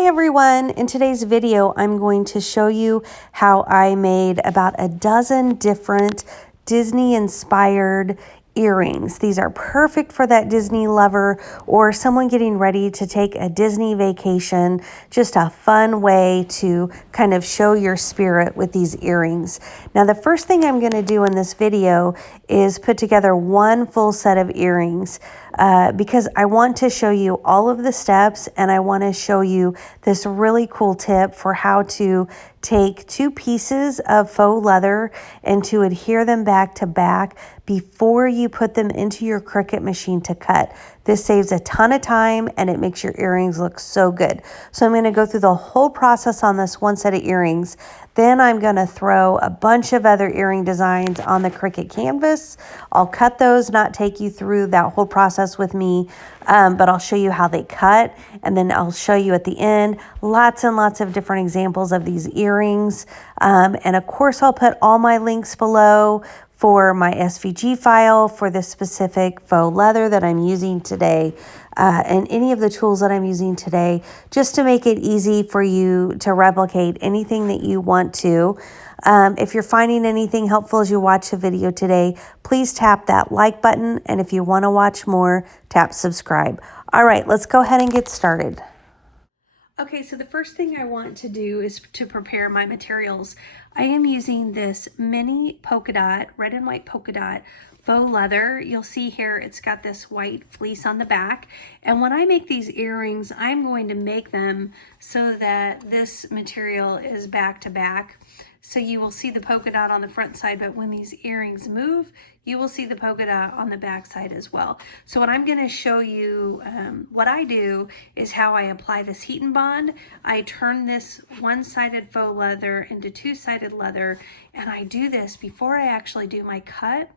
Hi everyone! In today's video, I'm going to show you how I made about a dozen different Disney-inspired earrings. These are perfect for that Disney lover or someone getting ready to take a Disney vacation. Just a fun way to kind of show your spirit with these earrings. Now, the first thing I'm going to do in this video is put together one full set of earrings because I want to show you all of the steps, and I want to show you this really cool tip for how to take two pieces of faux leather and to adhere them back to back before you put them into your Cricut machine to cut. This saves a ton of time and it makes your earrings look so good. So I'm going to go through the whole process on this one set of earrings. Then I'm going to throw a bunch of other earring designs on the Cricut canvas. I'll cut those, not take you through that whole process with me, but I'll show you how they cut, and then I'll show you at the end lots and lots of different examples of these earrings. And of course, I'll put all my links below for my SVG file for the specific faux leather that I'm using today, and any of the tools that I'm using today, just to make it easy for you to replicate anything that you want to. If you're finding anything helpful as you watch the video today, please tap that like button, and if you want to watch more, tap subscribe. All right, let's go ahead and get started. Okay, so the first thing I want to do is to prepare my materials. I am using this mini polka dot, red and white polka dot faux leather. You'll see here it's got this white fleece on the back. And when I make these earrings, I'm going to make them so that this material is back to back. So you will see the polka dot on the front side, but when these earrings move, you will see the polka dot on the back side as well. So what I'm going to show you, what I do is how I apply this heat and bond. I turn this one-sided faux leather into two-sided leather, and I do this before I actually do my cut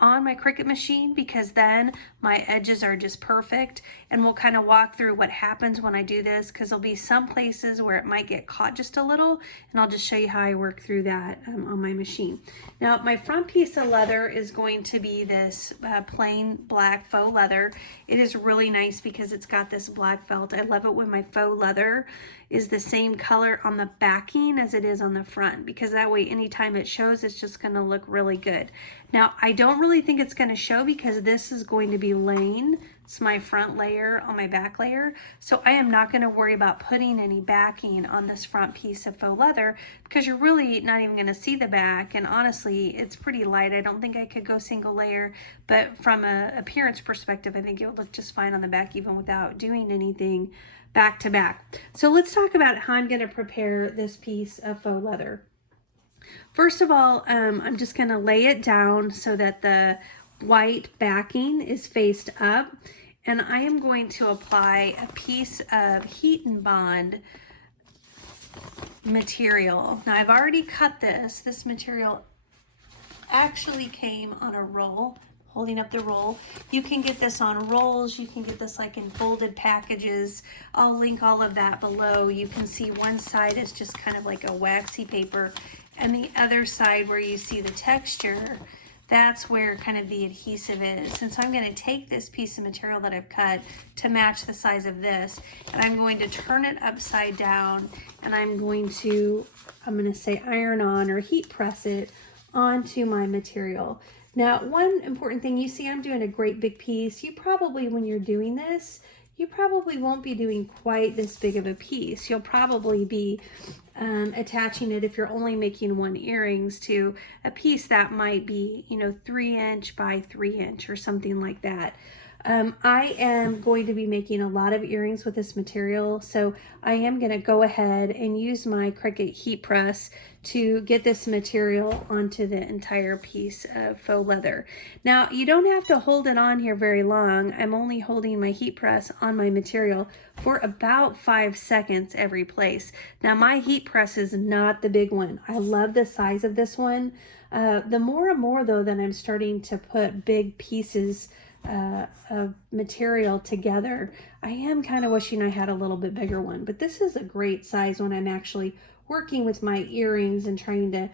on my Cricut machine, because then my edges are just perfect. And we'll kind of walk through what happens when I do this, because there'll be some places where it might get caught just a little, and I'll just show you how I work through that on my machine. Now, my front piece of leather is going to be this plain black faux leather. It is really nice because it's got this black felt. I love it when my faux leather is the same color on the backing as it is on the front, because that way anytime it shows, it's just going to look really good. Now, I don't really think it's going to show because this is going to be laying. It's my front layer on my back layer. So I am not going to worry about putting any backing on this front piece of faux leather, because you're really not even going to see the back. And honestly, it's pretty light. I don't think I could go single layer, but from an appearance perspective, I think it would look just fine on the back even without doing anything back to back. So let's talk about how I'm going to prepare this piece of faux leather. First of all, I'm just going to lay it down so that the white backing is faced up, and I am going to apply a piece of heat and bond material. Now, I've already cut this. This material actually came on a roll. Holding up the roll. You can get this on rolls. You can get this like in folded packages. I'll link all of that below. You can see one side is just kind of like a waxy paper, and the other side where you see the texture, that's where kind of the adhesive is. And so I'm going to take this piece of material that I've cut to match the size of this, and I'm going to turn it upside down, and I'm going to say iron on or heat press it onto my material. Now, one important thing, you see I'm doing a great big piece. You probably, when you're doing this, you probably won't be doing quite this big of a piece. You'll probably be attaching it, if you're only making one earrings, to a piece that might be, 3" by 3" or something like that. I am going to be making a lot of earrings with this material, so I am going to go ahead and use my Cricut heat press to get this material onto the entire piece of faux leather. Now, you don't have to hold it on here very long. I'm only holding my heat press on my material for about 5 seconds every place. Now, my heat press is not the big one. I love the size of this one. The more and more, though, that I'm starting to put big pieces of material together, I am kind of wishing I had a little bit bigger one, but this is a great size when I'm actually working with my earrings and trying to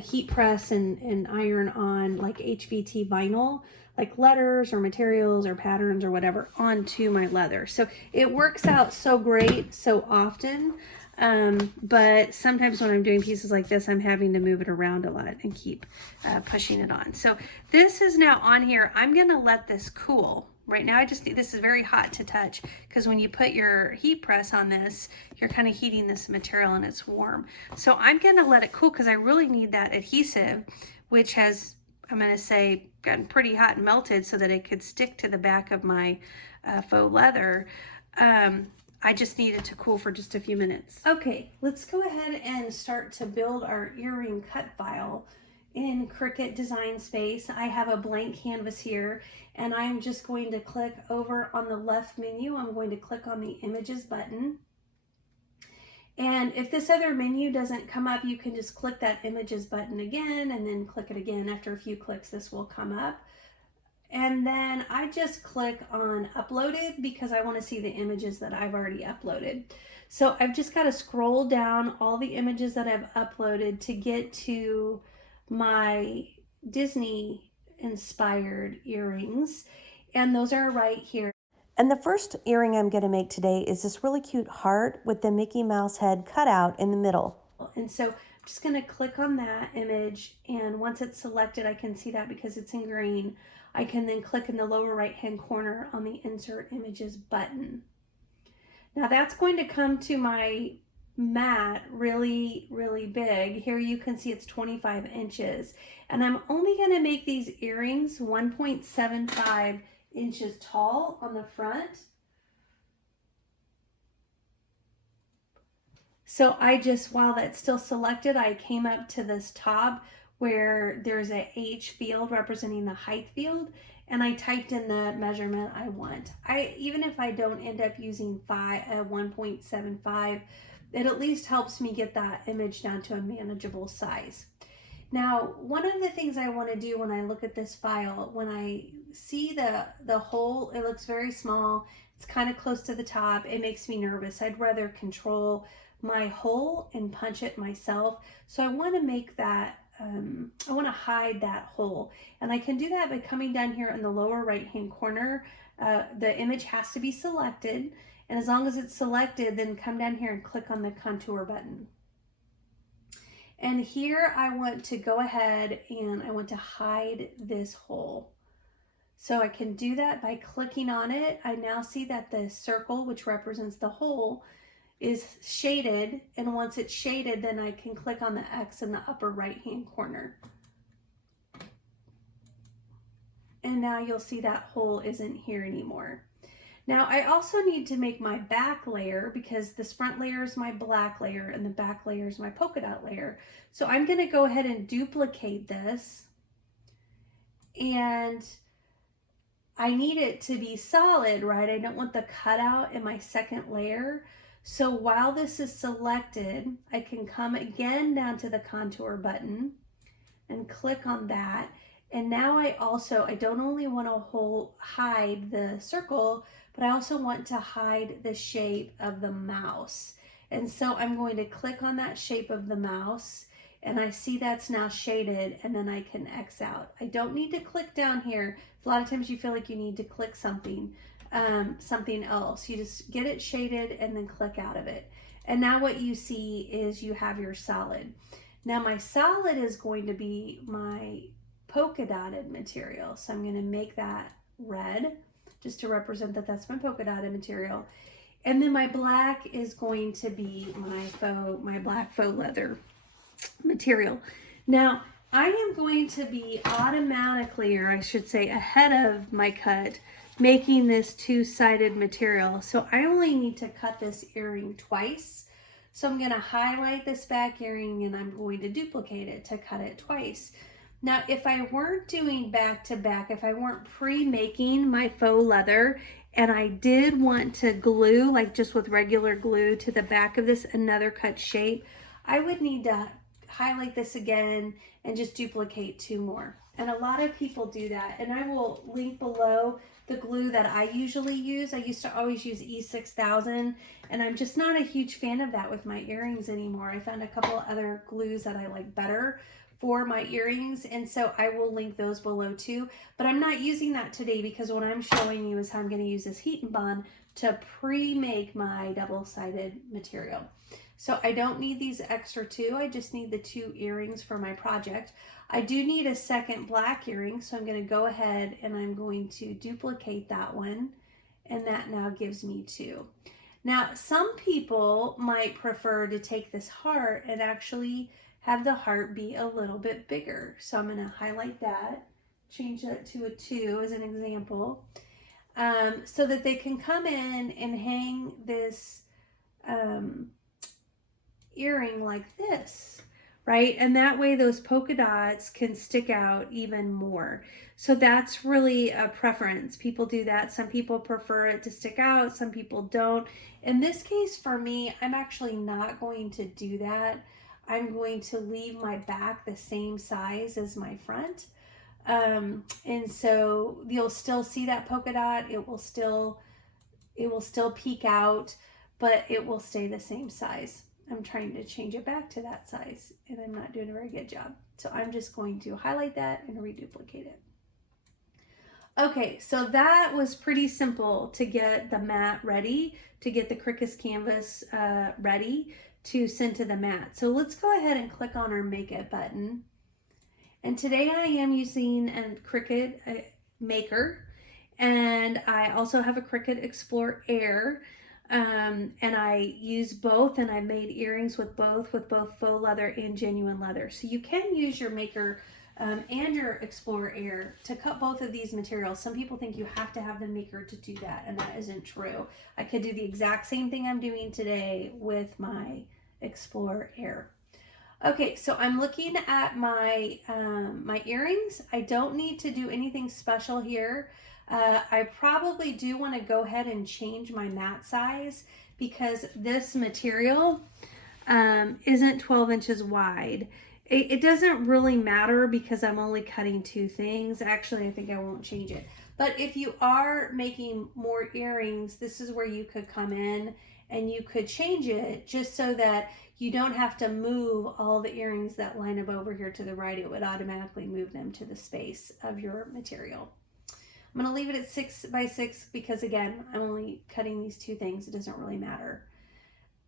heat press and iron on like HVT vinyl. like letters or materials or patterns or whatever onto my leather. So it works out so great so often. But sometimes when I'm doing pieces like this, I'm having to move it around a lot and keep pushing it on. So this is now on here. I'm gonna let this cool. Right now, this is very hot to touch because when you put your heat press on this, you're kind of heating this material and it's warm. So I'm gonna let it cool because I really need that adhesive, which has, I'm gonna say, gotten pretty hot and melted so that it could stick to the back of my faux leather. I just need it to cool for just a few minutes. Okay, let's go ahead and start to build our earring cut file in Cricut Design Space. I have a blank canvas here, and I'm just going to click over on the left menu. I'm going to click on the Images button. And if this other menu doesn't come up, you can just click that Images button again and then click it again. After a few clicks, this will come up. And then I just click on Uploaded because I want to see the images that I've already uploaded. So I've just got to scroll down all the images that I've uploaded to get to my Disney inspired earrings. And those are right here. And the first earring I'm going to make today is this really cute heart with the Mickey Mouse head cut out in the middle. And so I'm just going to click on that image, and once it's selected, I can see that because it's in green. I can then click in the lower right hand corner on the Insert Images button. Now that's going to come to my mat really, really big. Here you can see it's 25 inches. And I'm only going to make these earrings 1.75 inches tall on the front. So I just, while that's still selected, I came up to this top where there's a H field representing the height field, and I typed in the measurement I want. Even if I don't end up using 1.75, it at least helps me get that image down to a manageable size. Now, one of the things I want to do when I look at this file, when I see the hole, it looks very small. It's kind of close to the top. It makes me nervous. I'd rather control my hole and punch it myself. So I want to make that, I want to hide that hole. And I can do that by coming down here in the lower right hand corner. The image has to be selected. And as long as it's selected, then come down here and click on the contour button. And here I want to go ahead and I want to hide this hole. So I can do that by clicking on it. I now see that the circle, which represents the hole, is shaded, and once it's shaded, then I can click on the X in the upper right hand corner. And now you'll see that hole isn't here anymore. Now I also need to make my back layer because this front layer is my black layer and the back layer is my polka dot layer. So I'm going to go ahead and duplicate this, and I need it to be solid, right? I don't want the cutout in my second layer. So while this is selected, I can come again down to the contour button and click on that. And now I don't only want to hide the circle, but I also want to hide the shape of the mouse. And so I'm going to click on that shape of the mouse, and I see that's now shaded, and then I can X out. I don't need to click down here. A lot of times you feel like you need to click something else. You just get it shaded and then click out of it. And now what you see is you have your solid. Now my solid is going to be my polka dotted material. So I'm going to make that red just to represent that that's my polka dotted material. And then my black is going to be my black faux leather material. Now I am going to be automatically, or I should say ahead of my cut, making this two-sided material. So I only need to cut this earring twice. So I'm going to highlight this back earring and I'm going to duplicate it to cut it twice. Now, if I weren't doing back to back, if I weren't pre-making my faux leather and I did want to glue, like just with regular glue to the back of this another cut shape, I would need to highlight this again and just duplicate two more. And a lot of people do that. And I will link below the glue that I usually use. I used to always use E6000, and I'm just not a huge fan of that with my earrings anymore. I found a couple other glues that I like better for my earrings, and so I will link those below too. But I'm not using that today because what I'm showing you is how I'm going to use this heat and bond to pre-make my double-sided material. So I don't need these extra two, I just need the 2 earrings for my project. I do need a second black earring, so I'm going to go ahead and I'm going to duplicate that one, and that now gives me 2. Now, some people might prefer to take this heart and actually have the heart be a little bit bigger. So I'm going to highlight that, change that to a 2 as an example, so that they can come in and hang this earring like this, right? And that way those polka dots can stick out even more. So that's really a preference. People do that. Some people prefer it to stick out, some people don't. In this case, for me, I'm actually not going to do that. I'm going to leave my back the same size as my front. And so you'll still see that polka dot. It will still peek out, but it will stay the same size. I'm trying to change it back to that size, and I'm not doing a very good job. So I'm just going to highlight that and reduplicate it. Okay, so that was pretty simple to get the mat ready, to get the Cricut canvas ready to send to the mat. So let's go ahead and click on our Make It button. And today I am using a Cricut Maker, and I also have a Cricut Explore Air. And I use both, and I made earrings with both faux leather and genuine leather. So you can use your Maker and your Explorer Air to cut both of these materials. Some people think you have to have the Maker to do that, and that isn't true. I could do the exact same thing I'm doing today with my Explorer Air. Okay, so I'm looking at my my earrings. I don't need to do anything special here. I probably do want to go ahead and change my mat size because this material isn't 12 inches wide. It doesn't really matter because I'm only cutting 2 things. Actually, I think I won't change it. But if you are making more earrings, this is where you could come in and you could change it just so that you don't have to move all the earrings that line up over here to the right. It would automatically move them to the space of your material. I'm going to leave it at 6 by 6 because, again, I'm only cutting these 2 things. It doesn't really matter.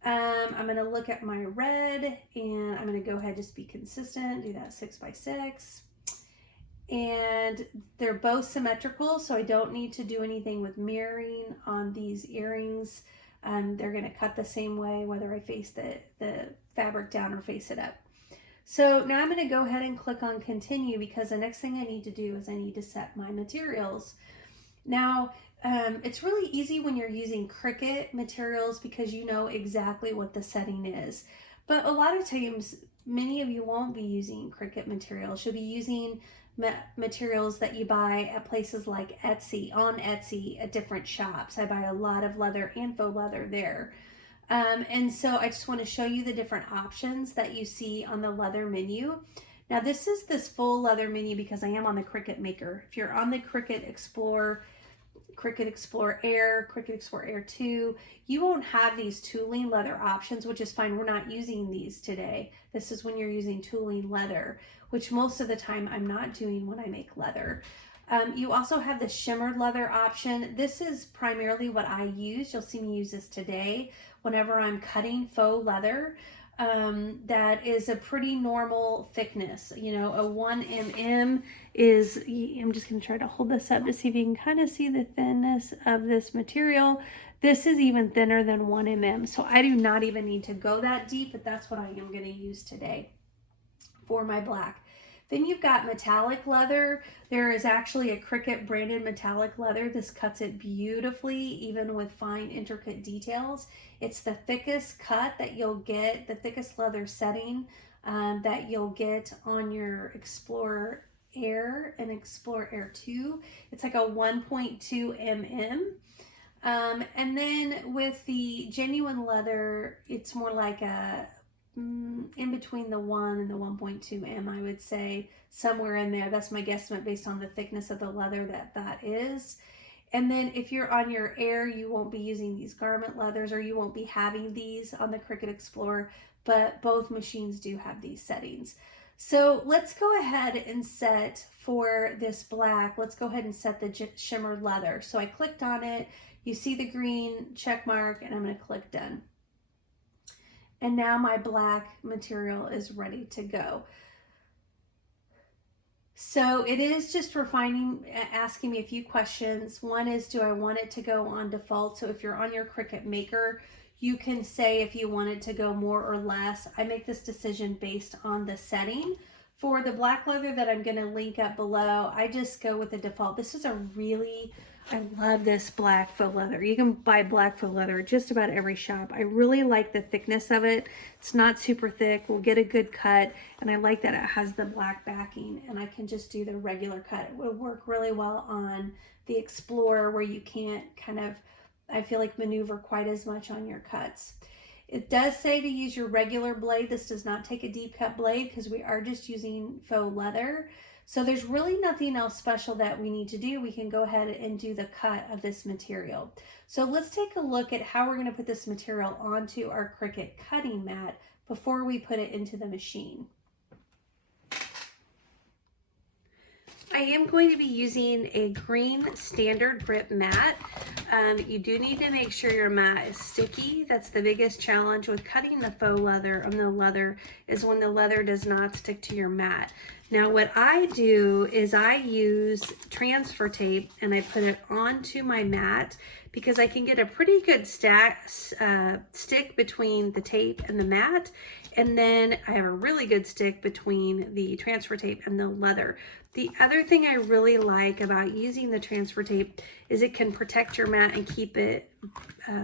I'm going to look at my red, and I'm going to go ahead and just be consistent, do that 6 by 6. And they're both symmetrical, so I don't need to do anything with mirroring on these earrings. They're going to cut the same way whether I face the fabric down or face it up. So now I'm going to go ahead and click on continue because the next thing I need to do is I need to set my materials. Now, it's really easy when you're using Cricut materials because you know exactly what the setting is. But a lot of times, many of you won't be using Cricut materials. You'll be using materials that you buy at places like Etsy, on Etsy, at different shops. I buy a lot of leather and faux leather there. And so I just want to show you the different options that you see on the leather menu. Now this is this full leather menu because I am on the Cricut Maker. If you're on the Cricut Explore Air, Cricut Explore Air 2, you won't have these tooling leather options, which is fine. We're not using these today. This is when you're using tooling leather, which most of the time I'm not doing when I make leather. You also have the shimmered leather option. This is primarily what I use. You'll see me use this today whenever I'm cutting faux leather. That is a pretty normal thickness. You know, a 1 mm is, I'm just going to try to hold this up to see if you can kind of see the thinness of this material. This is even thinner than 1 mm. So I do not even need to go that deep, but that's what I am going to use today for my black. Then you've got metallic leather. There is actually a Cricut branded metallic leather. This cuts it beautifully, even with fine, intricate details. It's the thickest cut that you'll get, the thickest leather setting that you'll get on your Explorer Air and Explorer Air 2. It's like a 1.2 mm. And then with the genuine leather, it's more like a in between the 1 and the 1.2 m, I would say, somewhere in there. That's my guesstimate based on the thickness of the leather that is. And then if you're on your Air, you won't be using these garment leathers, or you won't be having these on the Cricut Explorer, but both machines do have these settings. So let's go ahead and set for this black, let's go ahead and set the shimmered leather. So I clicked on it, you see the green check mark, and I'm going to click done. And now my black material is ready to go. So it is just refining, asking me a few questions. One is, do I want it to go on default? So if you're on your Cricut Maker, you can say if you want it to go more or less. I make this decision based on the setting. For the black leather that I'm going to link up below, I just go with the default. This is a really, I love this black faux leather. You can buy black faux leather at just about every shop. I really like the thickness of it. It's not super thick. We'll get a good cut. And I like that it has the black backing and I can just do the regular cut. It will work really well on the Explorer where you can't kind of, I feel like, maneuver quite as much on your cuts. It does say to use your regular blade. This does not take a deep cut blade because we are just using faux leather. So there's really nothing else special that we need to do. We can go ahead and do the cut of this material. So let's take a look at how we're going to put this material onto our Cricut cutting mat before we put it into the machine. I am going to be using a green standard grip mat. You do need to make sure your mat is sticky. That's the biggest challenge with cutting the faux leather on the leather, is when the leather does not stick to your mat. Now what I do is I use transfer tape and I put it onto my mat because I can get a pretty good stick between the tape and the mat. And then I have a really good stick between the transfer tape and the leather. The other thing I really like about using the transfer tape is it can protect your mat and keep it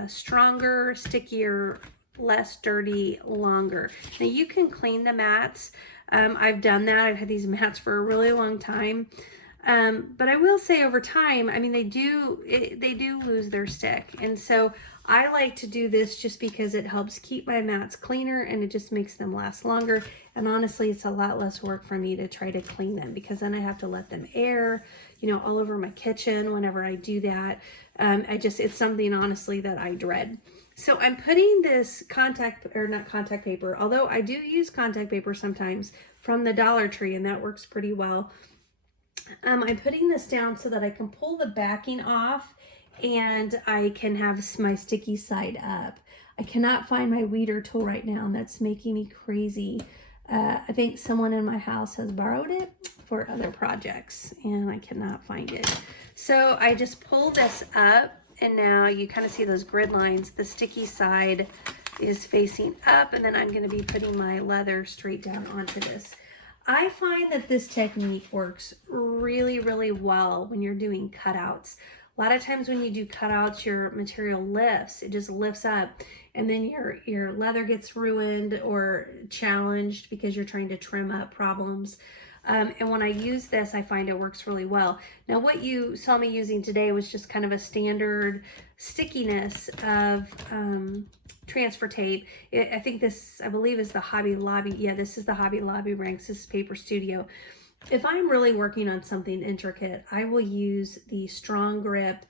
stronger, stickier, less dirty, longer. Now you can clean the mats. I've done that. I've had these mats for a really long time. But I will say over time, I mean, they do lose their stick. And so I like to do this just because it helps keep my mats cleaner and it just makes them last longer. And honestly, it's a lot less work for me to try to clean them because then I have to let them air, you know, all over my kitchen whenever I do that. It's something honestly that I dread. So I'm putting this not contact paper, although I do use contact paper sometimes from the Dollar Tree and that works pretty well. I'm putting this down so that I can pull the backing off and I can have my sticky side up. I cannot find my weeder tool right now and that's making me crazy. I think someone in my house has borrowed it for other projects and I cannot find it. So I just pull this up and now you kind of see those grid lines. The sticky side is facing up and then I'm going to be putting my leather straight down onto this. I find that this technique works really, really well when you're doing cutouts. A lot of times when you do cutouts, your material lifts. It just lifts up and then your leather gets ruined or challenged because you're trying to trim up problems. And when I use this, I find it works really well. Now what you saw me using today was just kind of a standard stickiness of transfer tape. I think this, I believe, is the Hobby Lobby. Yeah, this is the Hobby Lobby ranks. This is Paper Studio. If I'm really working on something intricate, I will use the strong grip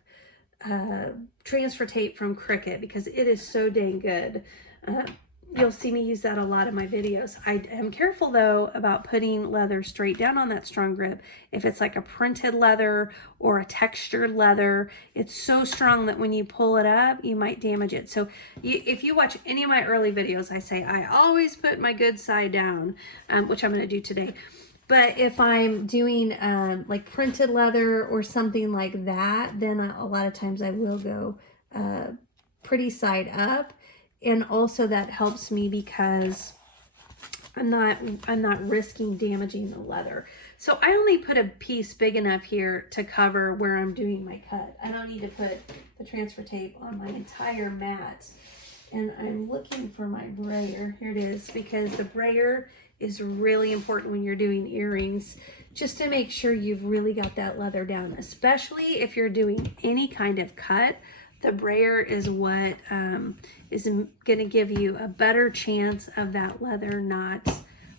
transfer tape from Cricut because it is so dang good. You'll see me use that a lot in my videos. I am careful though about putting leather straight down on that strong grip. If it's like a printed leather or a textured leather, it's so strong that when you pull it up, you might damage it. So if you watch any of my early videos, I say I always put my good side down, which I'm gonna do today. But if I'm doing like printed leather or something like that, then a lot of times I will go pretty side up. And also that helps me because I'm not risking damaging the leather. So I only put a piece big enough here to cover where I'm doing my cut. I don't need to put the transfer tape on my entire mat. And I'm looking for my brayer. Here it is, because the brayer is really important when you're doing earrings, just to make sure you've really got that leather down, especially if you're doing any kind of cut. The brayer is what is going to give you a better chance of that leather not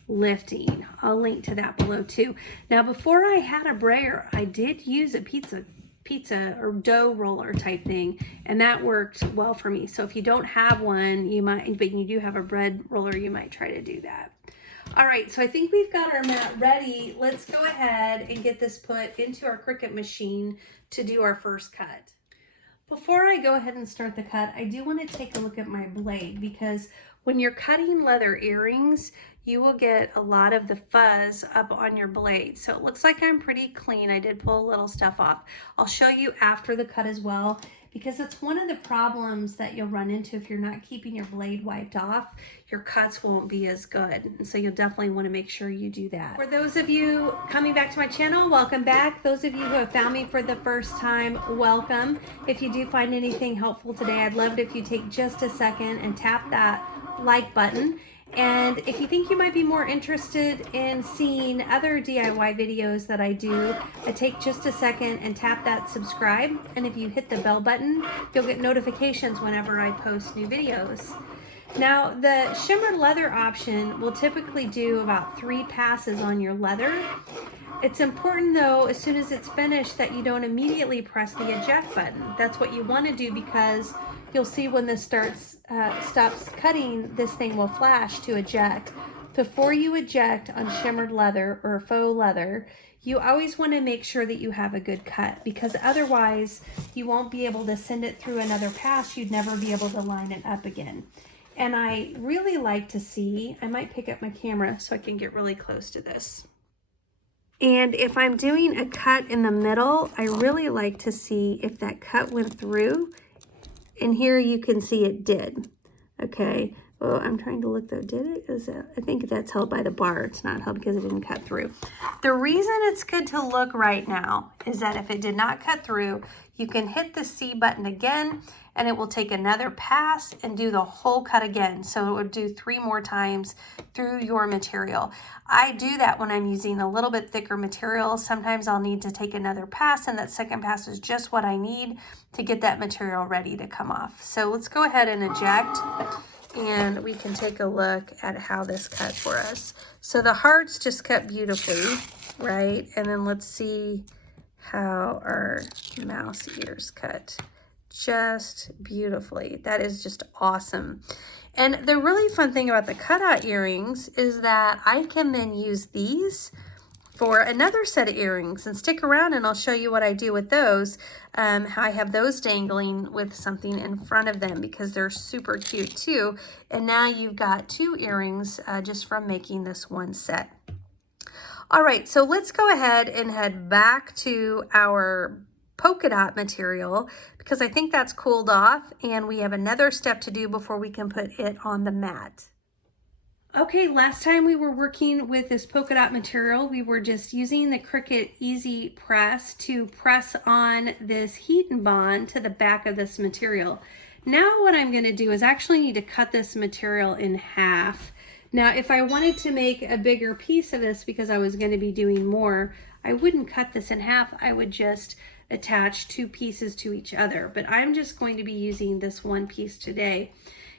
lifting. I'll link to that below too. Now, before I had a brayer, I did use a pizza or dough roller type thing, and that worked well for me. So if you don't have one, you might, but you do have a bread roller, you might try to do that. All right, so I think we've got our mat ready. Let's go ahead and get this put into our Cricut machine to do our first cut. Before I go ahead and start the cut, I do want to take a look at my blade, because when you're cutting leather earrings, you will get a lot of the fuzz up on your blade. So it looks like I'm pretty clean. I did pull a little stuff off. I'll show you after the cut as well, because it's one of the problems that you'll run into if you're not keeping your blade wiped off. Your cuts won't be as good. And so you'll definitely want to make sure you do that. For those of you coming back to my channel, welcome back. Those of you who have found me for the first time, welcome. If you do find anything helpful today, I'd love it if you take just a second and tap that like button. And if you think you might be more interested in seeing other DIY videos that I do, take just a second and tap that subscribe. And if you hit the bell button, you'll get notifications whenever I post new videos. Now, the shimmered leather option will typically do about 3 passes on your leather. It's important though, as soon as it's finished, that you don't immediately press the eject button. That's what you want to do, because you'll see when this stops cutting, this thing will flash to eject. Before you eject on shimmered leather or faux leather, you always want to make sure that you have a good cut, because otherwise you won't be able to send it through another pass. You'd never be able to line it up again. And I really like to see, I might pick up my camera so I can get really close to this. And if I'm doing a cut in the middle, I really like to see if that cut went through. And here you can see it did. Okay, well, I'm trying to look though, did it? I think that's held by the bar. It's not held because it didn't cut through. The reason it's good to look right now is that if it did not cut through, you can hit the C button again, and it will take another pass and do the whole cut again. So it would do 3 more times through your material. I do that when I'm using a little bit thicker material. Sometimes I'll need to take another pass, and that second pass is just what I need to get that material ready to come off. So let's go ahead and eject, and we can take a look at how this cut for us. So the hearts just cut beautifully, right? And then let's see how our mouse ears cut. Just beautifully. That is just awesome. And the really fun thing about the cutout earrings is that I can then use these for another set of earrings. And stick around and I'll show you what I do with those. How I have those dangling with something in front of them, because they're super cute too. And now you've got 2 earrings just from making this one set. All right, so let's go ahead and head back to our polka dot material, because I think that's cooled off, and we have another step to do before we can put it on the mat. Okay, last time we were working with this polka dot material, we were just using the Cricut Easy Press to press on this heat and bond to the back of this material. Now what I'm going to do is actually need to cut this material in half. Now, if I wanted to make a bigger piece of this because I was going to be doing more, I wouldn't cut this in half. I would just attach 2 pieces to each other, but I'm just going to be using this one piece today.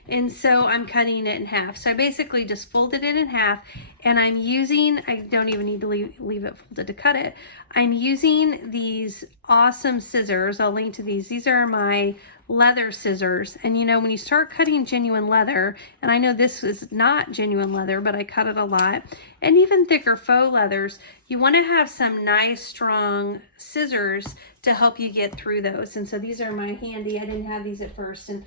And so I'm cutting it in half. So I basically just folded it in half, and I'm using, I don't even need to leave it folded to cut it. I'm using these awesome scissors. I'll link to these. These are my leather scissors. And you know, when you start cutting genuine leather, and I know this is not genuine leather, but I cut it a lot, and even thicker faux leathers, you want to have some nice strong scissors to help you get through those. And so these are my handy. I didn't have these at first, and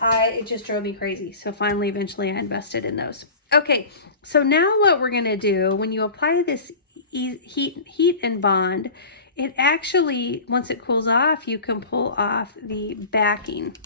it just drove me crazy. So finally, eventually I invested in those. Okay, so now what we're gonna do, when you apply this heat and bond, it actually, once it cools off, you can pull off the backing.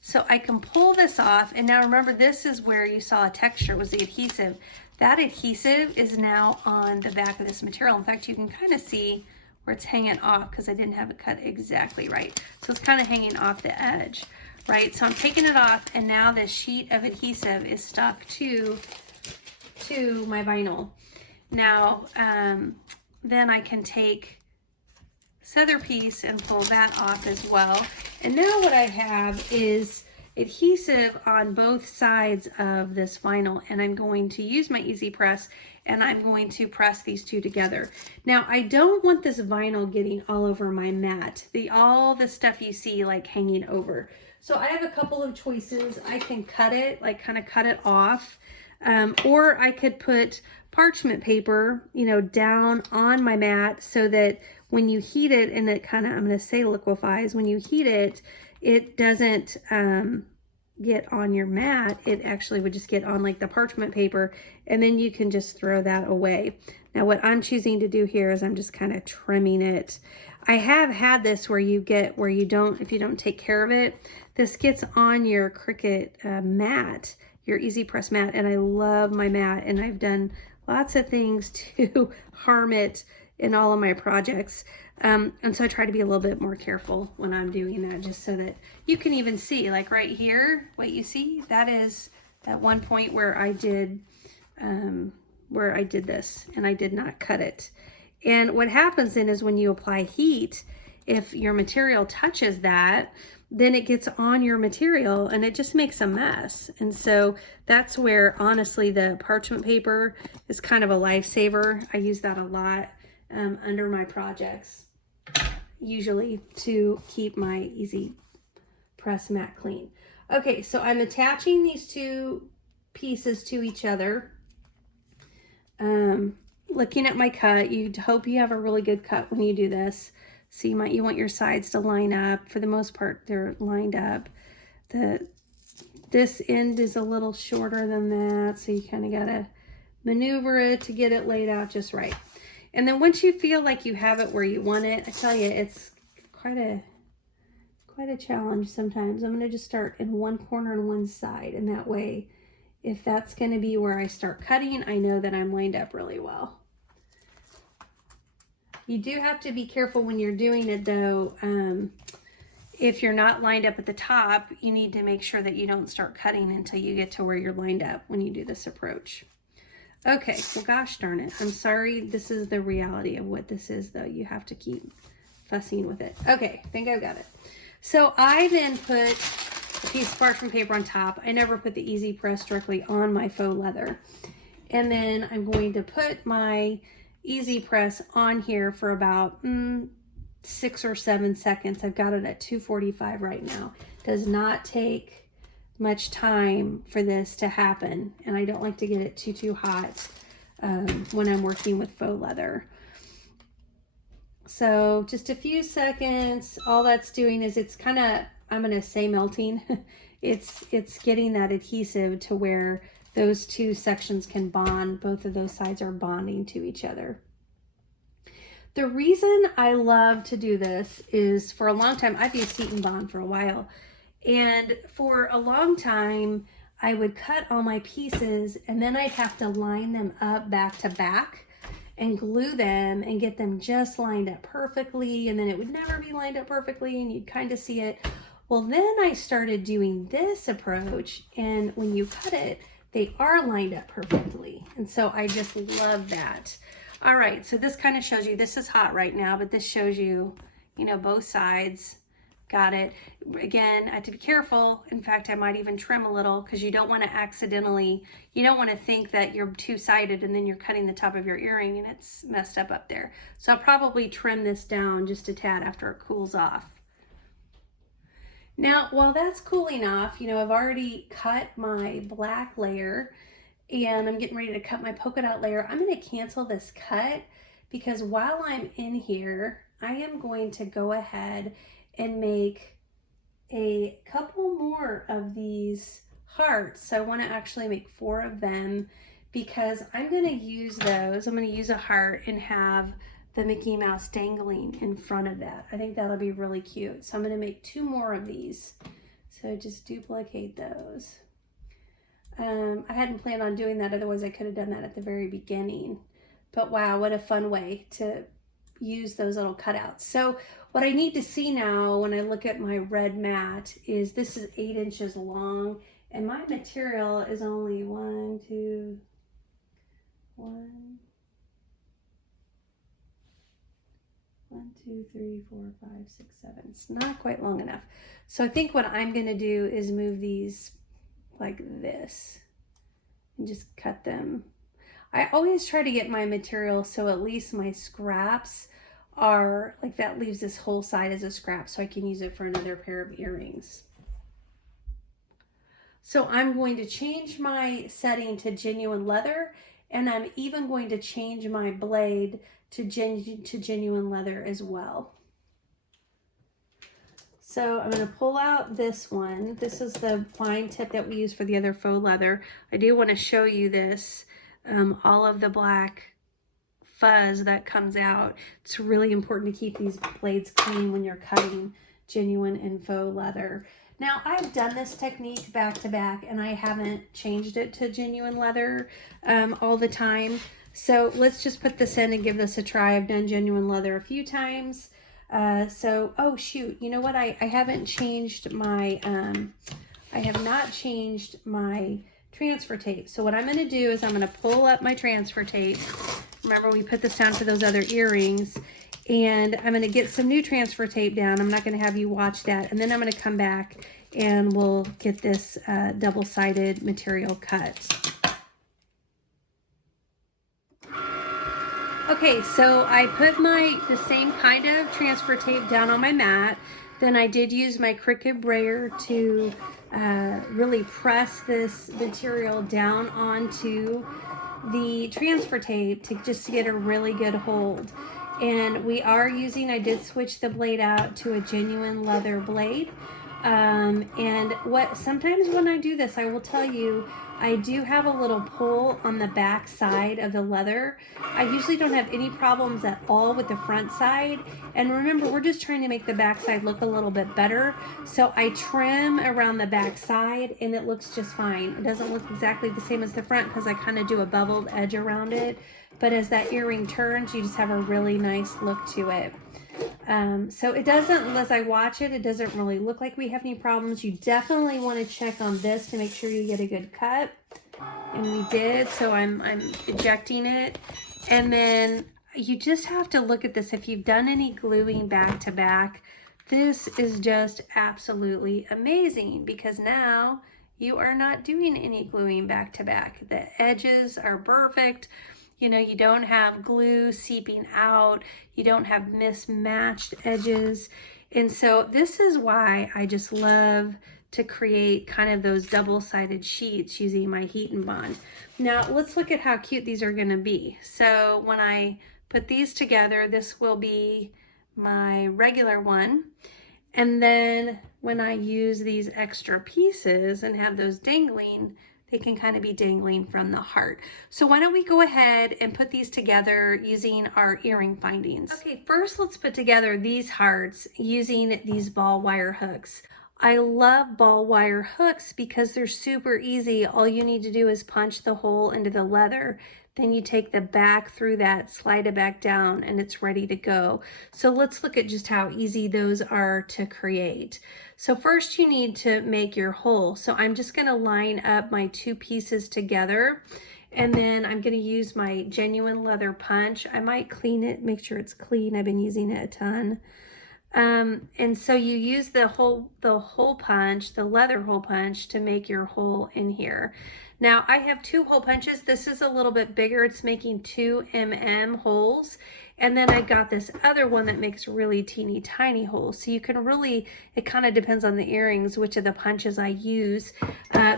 So I can pull this off, and now remember, this is where you saw a texture was the adhesive. That adhesive is now on the back of this material. In fact, you can kind of see where it's hanging off because I didn't have it cut exactly right. So it's kind of hanging off the edge, right? So I'm taking it off, and now this sheet of adhesive is stuck to my vinyl. Now, then I can take this other piece and pull that off as well. And now what I have is adhesive on both sides of this vinyl, and I'm going to use my Easy Press, and I'm going to press these 2 together. Now, I don't want this vinyl getting all over my mat, all the stuff you see like hanging over. So I have a couple of choices. I can cut it, like kind of cut it off Or I could put parchment paper, you know, down on my mat so that when you heat it and it kind of, I'm going to say liquefies, when you heat it, it doesn't get on your mat. It actually would just get on like the parchment paper, and then you can just throw that away. Now what I'm choosing to do here is I'm just kind of trimming it. I have had this where you get, where you don't, if you don't take care of it, this gets on your Cricut mat, your easy press mat, and I love my mat, and I've done lots of things to harm it in all of my projects. And so I try to be a little bit more careful when I'm doing that, just so that you can even see, like right here, what you see, that is at one point where I did this, and I did not cut it. And what happens then is when you apply heat, if your material touches that, then it gets on your material and it just makes a mess. And so that's where, honestly, the parchment paper is kind of a lifesaver. I use that a lot under my projects, usually to keep my easy press mat clean. Okay, so I'm attaching these two pieces to each other. Looking at my cut, you hope you have a really good cut when you do this. So you want your sides to line up. For the most part, they're lined up. This end is a little shorter than that, so you kind of gotta maneuver it to get it laid out just right. And then once you feel like you have it where you want it, I tell you, it's quite a challenge sometimes. I'm gonna just start in one corner and one side, and that way, if that's gonna be where I start cutting, I know that I'm lined up really well. You do have to be careful when you're doing it though. If you're not lined up at the top, you need to make sure that you don't start cutting until you get to where you're lined up when you do this approach. Okay, well gosh darn it. I'm sorry, this is the reality of what this is though. You have to keep fussing with it. Okay, I think I've got it. So I then put a piece of parchment paper on top. I never put the easy press directly on my faux leather. And then I'm going to put my easy press on here for about 6 or 7 seconds. I've got it at 245 right now. Does not take much time for this to happen, and I don't like to get it too hot when I'm working with faux leather. So just a few seconds. All that's doing is it's kind of, I'm going to say melting. it's getting that adhesive to where those two sections can bond. Both of those sides are bonding to each other. The reason I love to do this is, for a long time, I've used heat and bond for a while. And for a long time, I would cut all my pieces and then I'd have to line them up back to back and glue them and get them just lined up perfectly. And then it would never be lined up perfectly and you'd kind of see it. Well, then I started doing this approach, and when you cut it, they are lined up perfectly. And so I just love that. All right, so this kind of shows you, this is hot right now, but this shows you, you know, both sides. Got it. Again, I have to be careful. In fact, I might even trim a little, because you don't want to accidentally, you don't want to think that you're two-sided and then you're cutting the top of your earring and it's messed up there. So I'll probably trim this down just a tad after it cools off. Now, while that's cooling off, you know, I've already cut my black layer and I'm getting ready to cut my polka dot layer. I'm going to cancel this cut because while I'm in here, I am going to go ahead and make a couple more of these hearts. So I want to actually make 4 of them because I'm going to use those. I'm going to use a heart and have the Mickey Mouse dangling in front of that. I think that'll be really cute. So I'm going to make 2 more of these. So just duplicate those. I hadn't planned on doing that, otherwise I could have done that at the very beginning. But wow, what a fun way to use those little cutouts. So what I need to see now when I look at my red mat is this is 8 inches long and my material is only 1, 2, 3, 4, 5, 6, 7. It's not quite long enough. So I think what I'm going to do is move these like this and just cut them. I always try to get my material so at least my scraps are like that, leaves this whole side as a scrap so I can use it for another pair of earrings. So I'm going to change my setting to genuine leather, and I'm even going to change my blade to genuine leather as well. So I'm going to pull out this one. This is the fine tip that we use for the other faux leather. I do want to show you this, all of the black fuzz that comes out. It's really important to keep these blades clean when you're cutting genuine and faux leather. Now, I've done this technique back to back, and I haven't changed it to genuine leather all the time. So let's just put this in and give this a try. I've done genuine leather a few times. Oh shoot, you know what? I haven't changed my, I have not changed my transfer tape. So what I'm going to do is I'm going to pull up my transfer tape. Remember, we put this down for those other earrings, and I'm going to get some new transfer tape down. I'm not going to have you watch that. And then I'm going to come back and we'll get this double-sided material cut. Okay, so I put the same kind of transfer tape down on my mat. Then I did use my Cricut brayer to really press this material down onto the transfer tape to get a really good hold. And we are using, I did switch the blade out to a genuine leather blade. And sometimes when I do this, I will tell you, I do have a little pull on the back side of the leather. I usually don't have any problems at all with the front side. And remember, we're just trying to make the back side look a little bit better. So I trim around the back side and it looks just fine. It doesn't look exactly the same as the front because I kind of do a beveled edge around it. But as that earring turns, you just have a really nice look to it. So it doesn't, as I watch it, it doesn't really look like we have any problems. You definitely want to check on this to make sure you get a good cut. And we did, so I'm ejecting it. And then you just have to look at this. If you've done any gluing back to back, this is just absolutely amazing because now you are not doing any gluing back to back. The edges are perfect. You know, you don't have glue seeping out. You don't have mismatched edges. And so this is why I just love to create kind of those double-sided sheets using my heat and bond. Now, let's look at how cute these are gonna be. So when I put these together, this will be my regular one. And then when I use these extra pieces and have those dangling, they can kind of be dangling from the heart. So why don't we go ahead and put these together using our earring findings. Okay, first let's put together these hearts using these ball wire hooks. I love ball wire hooks because they're super easy. All you need to do is punch the hole into the leather. Then you take the back through that, slide it back down, and it's ready to go. So let's look at just how easy those are to create. So first you need to make your hole. So I'm just gonna line up my two pieces together, and then I'm gonna use my genuine leather punch. I might clean it, make sure it's clean. I've been using it a ton. And so you use the hole punch, the leather hole punch, to make your hole in here. Now I have two hole punches. This is a little bit bigger. It's making 2 mm holes. And then I got this other one that makes really teeny tiny holes. So you can really, it kind of depends on the earrings, which of the punches I use.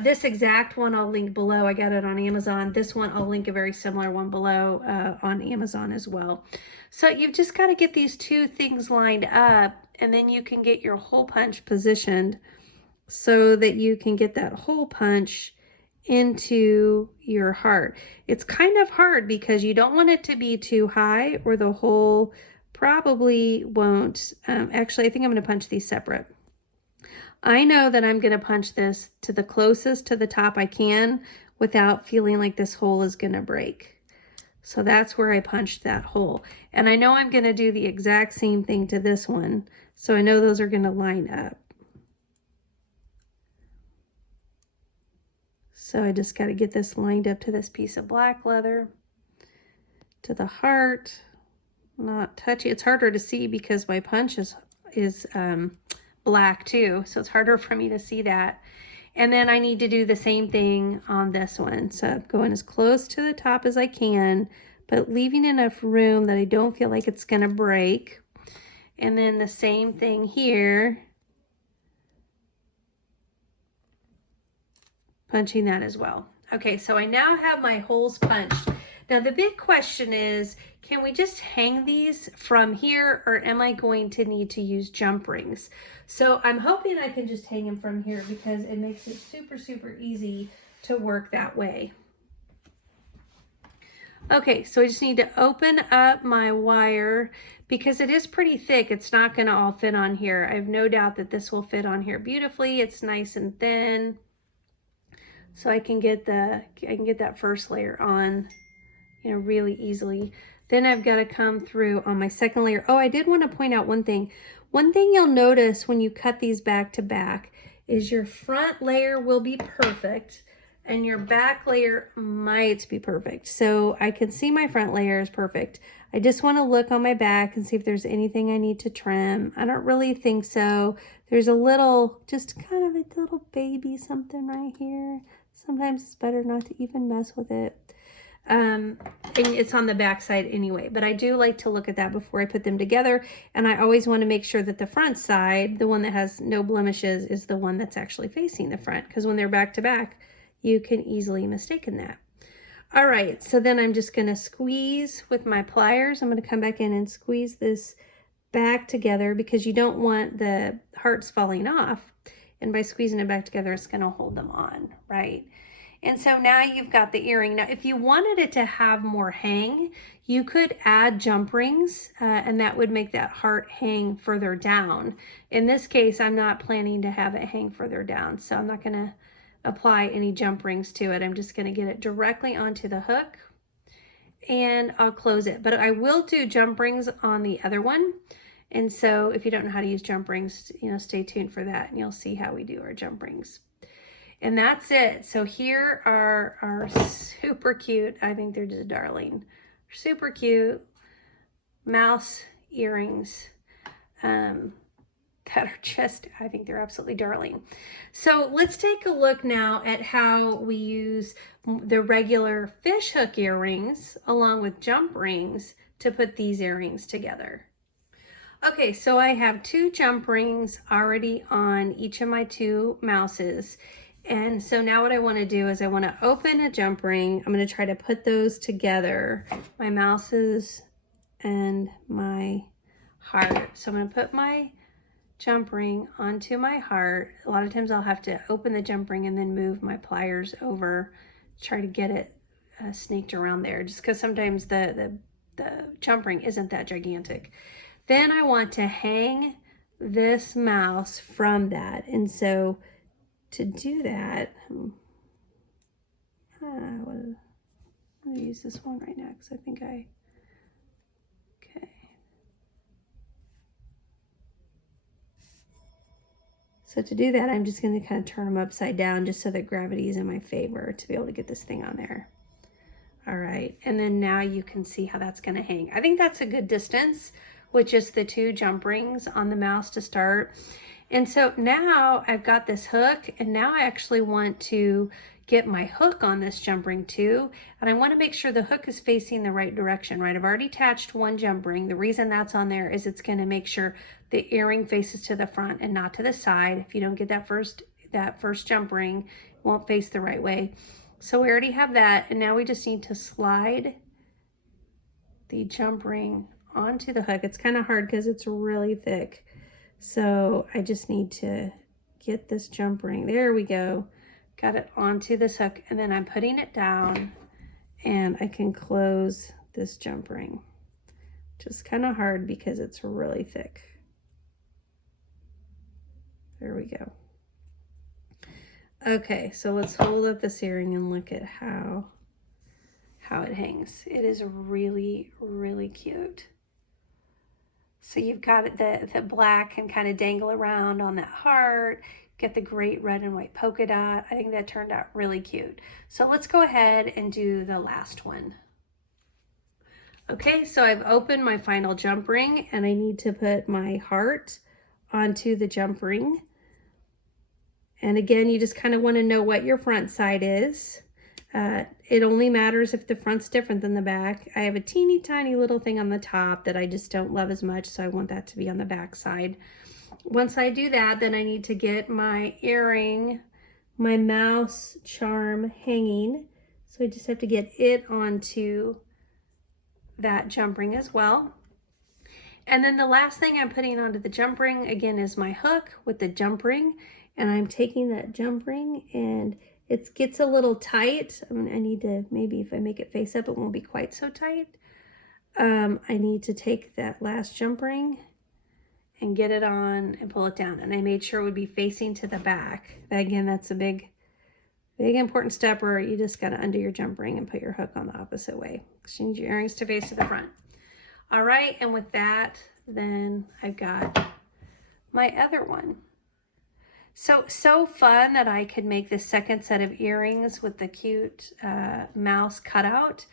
This exact one I'll link below. I got it on Amazon. This one I'll link a very similar one below on Amazon as well. So you've just got to get these two things lined up, and then you can get your hole punch positioned so that you can get that hole punch into your heart. It's kind of hard because you don't want it to be too high or the hole probably won't. Actually, I think I'm going to punch these separate. I know that I'm going to punch this to the closest to the top I can without feeling like this hole is going to break. So that's where I punched that hole. And I know I'm going to do the exact same thing to this one. So I know those are going to line up. So I just got to get this lined up to this piece of black leather, to the heart, not touchy. It's harder to see because my punch is black too. So it's harder for me to see that. And then I need to do the same thing on this one. So I'm going as close to the top as I can, but leaving enough room that I don't feel like it's gonna break. And then the same thing here. punching that as well. Okay, so I now have my holes punched. Now the big question is, can we just hang these from here, or am I going to need to use jump rings? So I'm hoping I can just hang them from here because it makes it super, super easy to work that way. Okay, so I just need to open up my wire because it is pretty thick. It's not going to all fit on here. I have no doubt that this will fit on here beautifully. It's nice and thin. So I can get that first layer on, you know, really easily. Then I've got to come through on my second layer. Oh, I did want to point out one thing. One thing you'll notice when you cut these back to back is your front layer will be perfect and your back layer might be perfect. So I can see my front layer is perfect. I just want to look on my back and see if there's anything I need to trim. I don't really think so. There's a little, just kind of a little baby something right here. Sometimes it's better not to even mess with it. And it's on the back side anyway, but I do like to look at that before I put them together. And I always want to make sure that the front side, the one that has no blemishes, is the one that's actually facing the front, because when they're back to back, you can easily mistake that. All right, so then I'm just going to squeeze with my pliers. I'm going to come back in and squeeze this back together because you don't want the hearts falling off. And by squeezing it back together, it's going to hold them on, right? And so now you've got the earring. Now, if you wanted it to have more hang, you could add jump rings, and that would make that heart hang further down. In this case, I'm not planning to have it hang further down, so I'm not going to apply any jump rings to it. I'm just going to get it directly onto the hook, and I'll close it. But I will do jump rings on the other one. And so if you don't know how to use jump rings, you know, stay tuned for that, and you'll see how we do our jump rings. And that's it. So here are our super cute, I think they're just darling, super cute mouse earrings that are just, I think they're absolutely darling. So let's take a look now at how we use the regular fish hook earrings along with jump rings to put these earrings together. Okay, so I have 2 jump rings already on each of my 2 mouses. And so now what I want to do is I want to open a jump ring. I'm going to try to put those together, my mouses and my heart. So I'm going to put my jump ring onto my heart. A lot of times I'll have to open the jump ring and then move my pliers over, try to get it snaked around there, just because sometimes the jump ring isn't that gigantic. Then I want to hang this mouse from that. And so to do that, I'm going to use this one right now because I think okay. So to do that, I'm just going to kind of turn them upside down just so that gravity is in my favor to be able to get this thing on there. All right, and then now you can see how that's going to hang. I think that's a good distance with just the 2 jump rings on the mouse to start. And so now I've got this hook, and now I actually want to get my hook on this jump ring too. And I want to make sure the hook is facing the right direction, right? I've already attached 1 jump ring. The reason that's on there is it's going to make sure the earring faces to the front and not to the side. If you don't get that first jump ring, it won't face the right way. So we already have that, and now we just need to slide the jump ring onto the hook. It's kind of hard because it's really thick. So I just need to get this jump ring. There we go. Got it onto this hook, and then I'm putting it down, and I can close this jump ring. Just kind of hard because it's really thick. There we go. Okay, so let's hold up this earring and look at how it hangs. It is really, really cute. So you've got the black can kind of dangle around on that heart. Get the great red and white polka dot. I think that turned out really cute. So let's go ahead and do the last one. Okay, so I've opened my final jump ring, and I need to put my heart onto the jump ring. And again, you just kind of want to know what your front side is. It only matters if the front's different than the back. I have a teeny tiny little thing on the top that I just don't love as much, so I want that to be on the back side. Once I do that, then I need to get my earring my mouse charm hanging. So I just have to get it onto that jump ring as well. And then the last thing I'm putting onto the jump ring again is my hook with the jump ring. And I'm taking that jump ring and it gets a little tight. I need to, maybe if I make it face up, it won't be quite so tight. I need to take that last jump ring and get it on and pull it down. And I made sure it would be facing to the back. Again, that's a big important step where you just got to undo your jump ring and put your hook on the opposite way. Change your earrings to face to the front. All right, and with that, then I've got my other one. So fun that I could make this second set of earrings with the cute mouse cutout.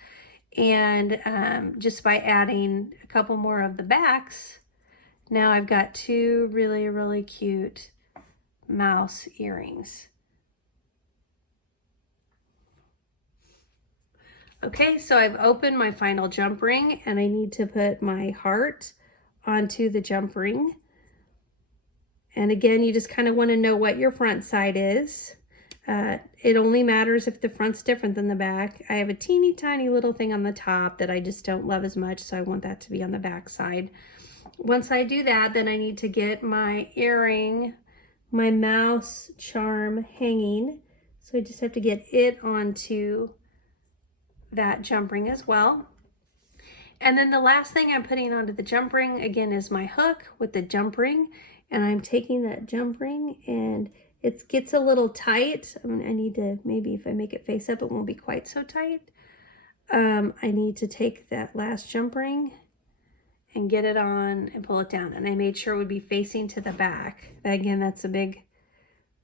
And just by adding a couple more of the backs, now I've got two really cute mouse earrings. Okay, so I've opened my final jump ring and I need to put my heart onto the jump ring. And again, you just kind of want to know what your front side is. It only matters if the front's different than the back. I have a teeny tiny little thing on the top that I just don't love as much, so I want that to be on the back side. Once I do that, then I need to get my earring, my mouse charm hanging. So I just have to get it onto that jump ring as well. And then the last thing I'm putting onto the jump ring again is my hook with the jump ring. And I'm taking that jump ring and it gets a little tight. I need to, maybe if I make it face up, it won't be quite so tight. I need to take that last jump ring and get it on and pull it down. And I made sure it would be facing to the back. Again, that's a big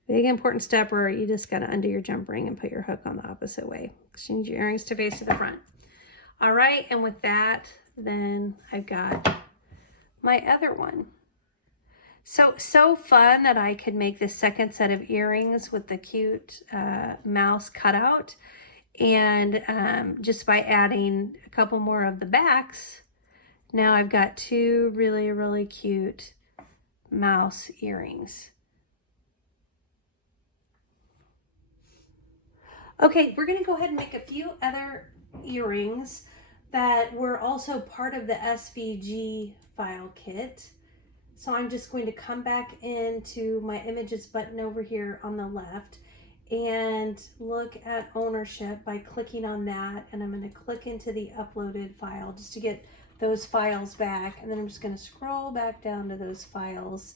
important step where you just got to undo your jump ring and put your hook on the opposite way. Change your earrings to face to the front. All right, and with that, then I've got my other one. So fun that I could make this second set of earrings with the cute mouse cutout. And just by adding a couple more of the backs, now I've got two really cute mouse earrings. Okay, we're going to go ahead and make a few other earrings that were also part of the SVG file kit. So I'm just going to come back into my images button over here on the left and look at ownership by clicking on that. And I'm going to click into the uploaded file just to get those files back. And then I'm just going to scroll back down to those files.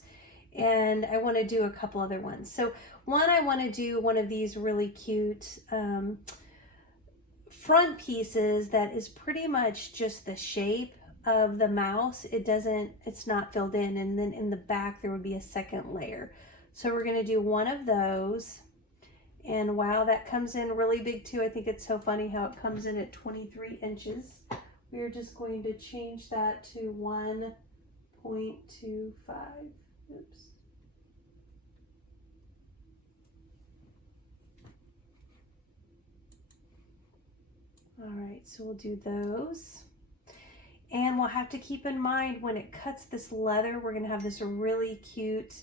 And I want to do a couple other ones. So one, I want to do one of these really cute front pieces that is pretty much just the shape of the mouse. It's not filled in, and then in the back there would be a second layer. So we're going to do one of those. And wow, that comes in really big too. I think it's so funny how it comes in at 23 inches. We're just going to change that to 1.25. Oops. All right, so we'll do those. And we'll have to keep in mind when it cuts this leather, we're going to have this really cute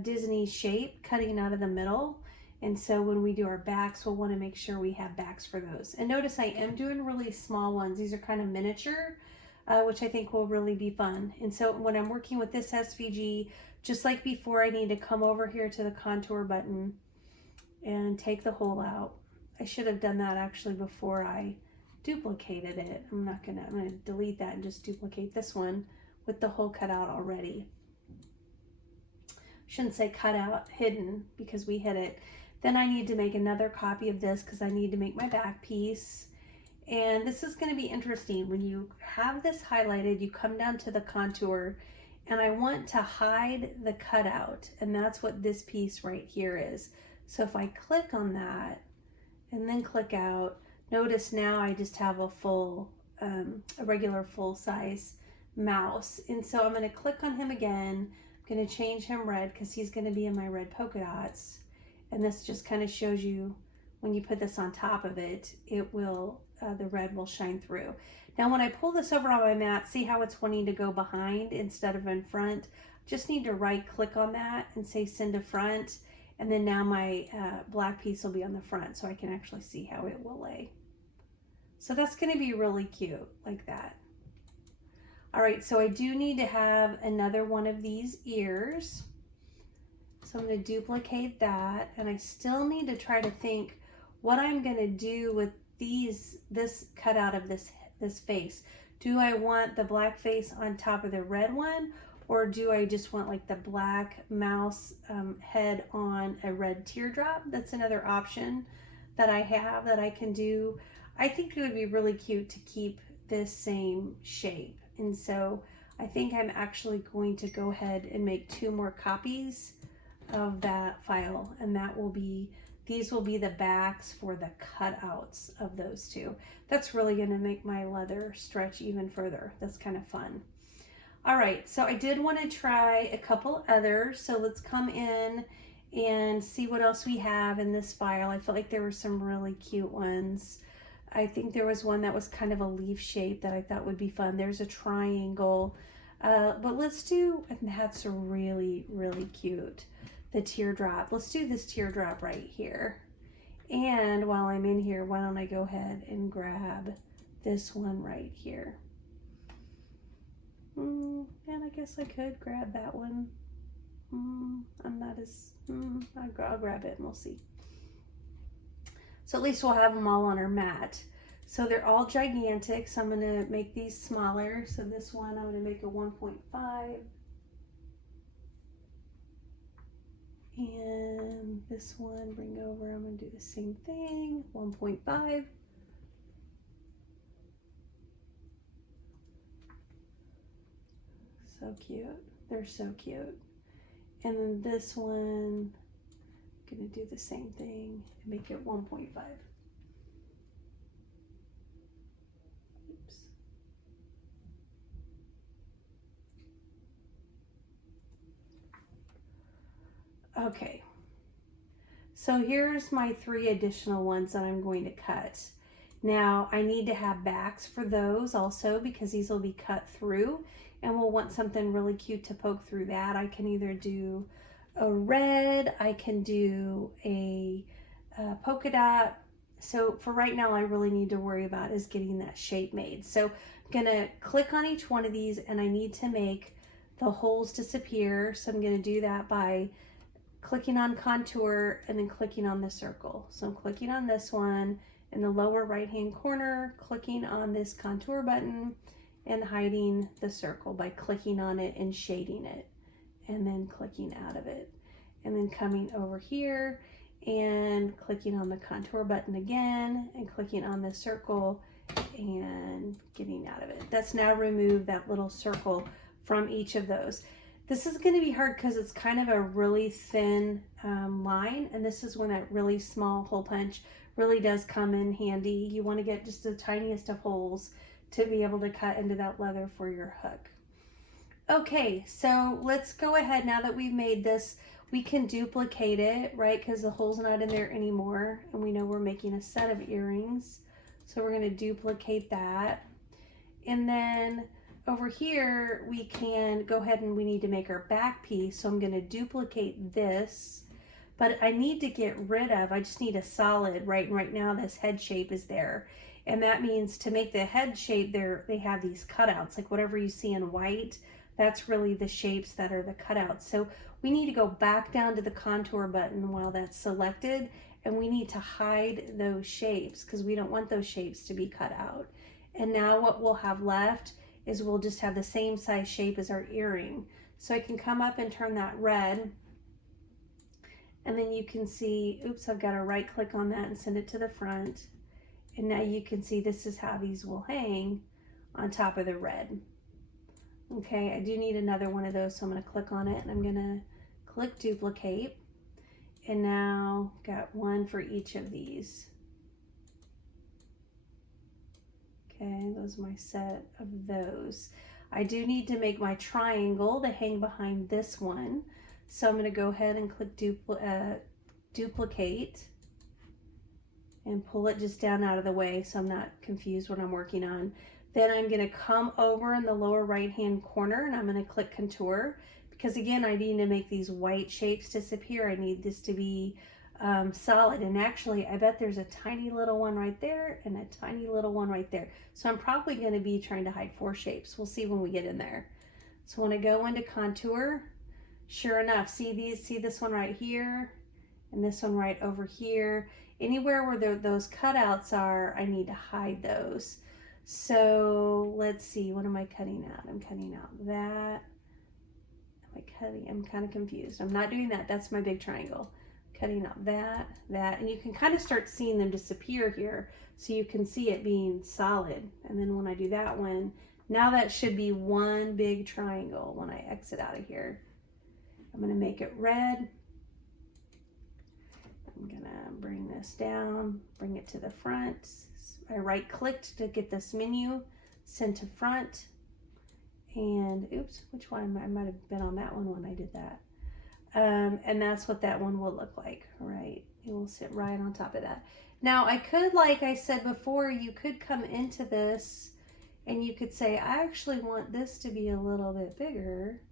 Disney shape cutting out of the middle. And so when we do our backs, we'll want to make sure we have backs for those. And notice I am doing really small ones. These are kind of miniature, which I think will really be fun. And so when I'm working with this SVG, just like before, I need to come over here to the contour button and take the hole out. I should have done that actually before I duplicated it. I'm gonna delete that and just duplicate this one with the hole cut out already. Shouldn't say cut out, hidden, because we hid it. Then I need to make another copy of this because I need to make my back piece. And this is going to be interesting. When you have this highlighted, you come down to the contour, and I want to hide the cutout, and that's what this piece right here is. So if I click on that and then click out, notice now I just have a full, a regular full-size mouse. And so I'm going to click on him again. I'm going to change him red because he's going to be in my red polka dots. And this just kind of shows you when you put this on top of it, it will, the red will shine through. Now when I pull this over on my mat, see how it's wanting to go behind instead of in front? Just need to right click on that and say send to front. And then now my black piece will be on the front so I can actually see how it will lay. So that's going to be really cute like that. All right, so I do need to have another one of these ears. So I'm going to duplicate that, and I still need to try to think what I'm going to do with this cutout of this face. Do I want the black face on top of the red one, or do I just want like the black mouse head on a red teardrop? That's another option that I have that I can do. I think it would be really cute to keep this same shape. And so I think I'm actually going to go ahead and make 2 more copies of that file, and that will be, these will be the backs for the cutouts of those 2. That's really going to make my leather stretch even further. That's kind of fun. All right, so I did want to try a couple others, so let's come in and see what else we have in this file. I feel like there were some really cute ones. I think there was one that was kind of a leaf shape that I thought would be fun. There's a triangle, but let's do, and that's really, really cute, the teardrop. Let's do this teardrop right here. And while I'm in here, why don't I go ahead and grab this one right here. And I guess I could grab that one. I'm not as, I'll grab it and we'll see. So at least we'll have them all on our mat. So they're all gigantic, so I'm going to make these smaller. So this one, I'm going to make a 1.5. And this one, bring over, I'm going to do the same thing, 1.5. So cute. They're so cute. And then this one, I'm going to do the same thing and make it 1.5. Oops. Okay. So here's my 3 additional ones that I'm going to cut. Now I need to have backs for those also because these will be cut through, and we'll want something really cute to poke through that. I can either do a red, I can do a polka dot. So for right now, I really need to worry about is getting that shape made. So I'm gonna click on each one of these, and I need to make the holes disappear. So I'm gonna do that by clicking on contour and then clicking on the circle. So I'm clicking on this one in the lower right hand corner, clicking on this contour button and hiding the circle by clicking on it and shading it, and then clicking out of it, and then coming over here and clicking on the contour button again and clicking on the circle and getting out of it. That's now removed that little circle from each of those. This is going to be hard because it's kind of a really thin line, and this is when that really small hole punch really does come in handy. You want to get just the tiniest of holes to be able to cut into that leather for your hook. Okay, so let's go ahead. Now that we've made this, we can duplicate it, right? Because the hole's not in there anymore, and we know we're making a set of earrings. So we're going to duplicate that. And then over here, we can go ahead and we need to make our back piece. So I'm going to duplicate this, but I need to get rid of, I just need a solid, right? And right now this head shape is there. And that means to make the head shape there, they have these cutouts, like whatever you see in white, that's really the shapes that are the cutouts. So we need to go back down to the contour button while that's selected, and we need to hide those shapes because we don't want those shapes to be cut out. And now what we'll have left is we'll just have the same size shape as our earring. So I can come up and turn that red, and then you can see, oops, I've got to right click on that and send it to the front. And now you can see this is how these will hang on top of the red. Okay, I do need another one of those, so I'm going to click on it and I'm going to click duplicate. And now got one for each of these. Okay, those are my set of those. I do need to make my triangle to hang behind this one. So I'm going to go ahead and click duplicate and pull it just down out of the way so I'm not confused what I'm working on. Then I'm going to come over in the lower right hand corner and I'm going to click contour because again, I need to make these white shapes disappear. I need this to be solid. And actually, I bet there's a tiny little one right there and a tiny little one right there. So I'm probably going to be trying to hide 4 shapes. We'll see when we get in there. So when I go into contour, sure enough, see this one right here and this one right over here. Anywhere where those cutouts are, I need to hide those. So let's see, what am I cutting out? I'm cutting out that. I'm kind of confused. I'm not doing that. That's my big triangle. Cutting out that, and you can kind of start seeing them disappear here, so you can see it being solid. And then when I do that one, now that should be one big triangle when I exit out of here. I'm going to make it red. I'm going to bring this down, bring it to the front. I right clicked to get this menu, send to front. And oops, which one? I might have been on that one when I did that. And that's what that one will look like, right? It will sit right on top of that. Now I could, like I said before, you could come into this and you could say, I actually want this to be a little bit bigger